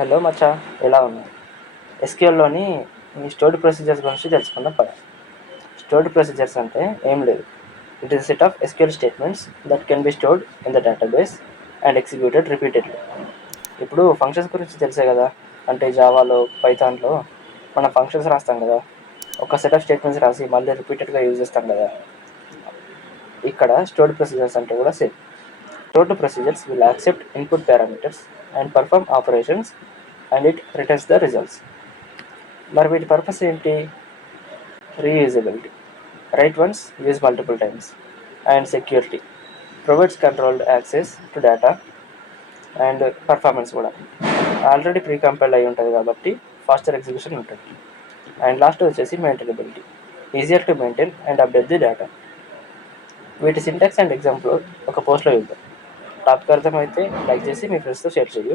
Hello మచ్చా, ఎలా ఉన్నావు? ఎస్క్యూఎల్లోని ఈ స్టోర్డ్ ప్రొసీజర్స్ గురించి తెలుసుకుందాం పద. స్టోర్డ్ ప్రొసీజర్స్ అంటే ఏం లేదు, it is set of SQL statements that can be stored in the database and executed repeatedly. ఇప్పుడు ఫంక్షన్స్ గురించి తెలిసే కదా, అంటే జావాలో పైథాన్లో మనం ఫంక్షన్స్ రాస్తాం కదా, ఒక సెట్ ఆఫ్ స్టేట్మెంట్స్ రాసి మళ్ళీ రిపీటెడ్గా యూజ్ చేస్తాం కదా. ఇక్కడ స్టోర్డ్ ప్రొసీజర్స్ అంటే కూడా same. Stored procedures will accept input parameters and perform operations and it returns the results. మరి వీటి పర్పస్ ఏంటి? Reusability, right once, use multiple times, and security, provides controlled access to data and performance కూడా. Already pre compiled అయి ఉంటుంది కాబట్టి faster execution ఉంటుంది. And last వచ్చేసి maintainability, easier to maintain and update the data. వీటి syntax and example ఒక పోస్ట్లో చూద్దాం. టాపిక్ అర్థమైతే లైక్ చేసి మీ ఫ్రెండ్స్తో షేర్ చేయు.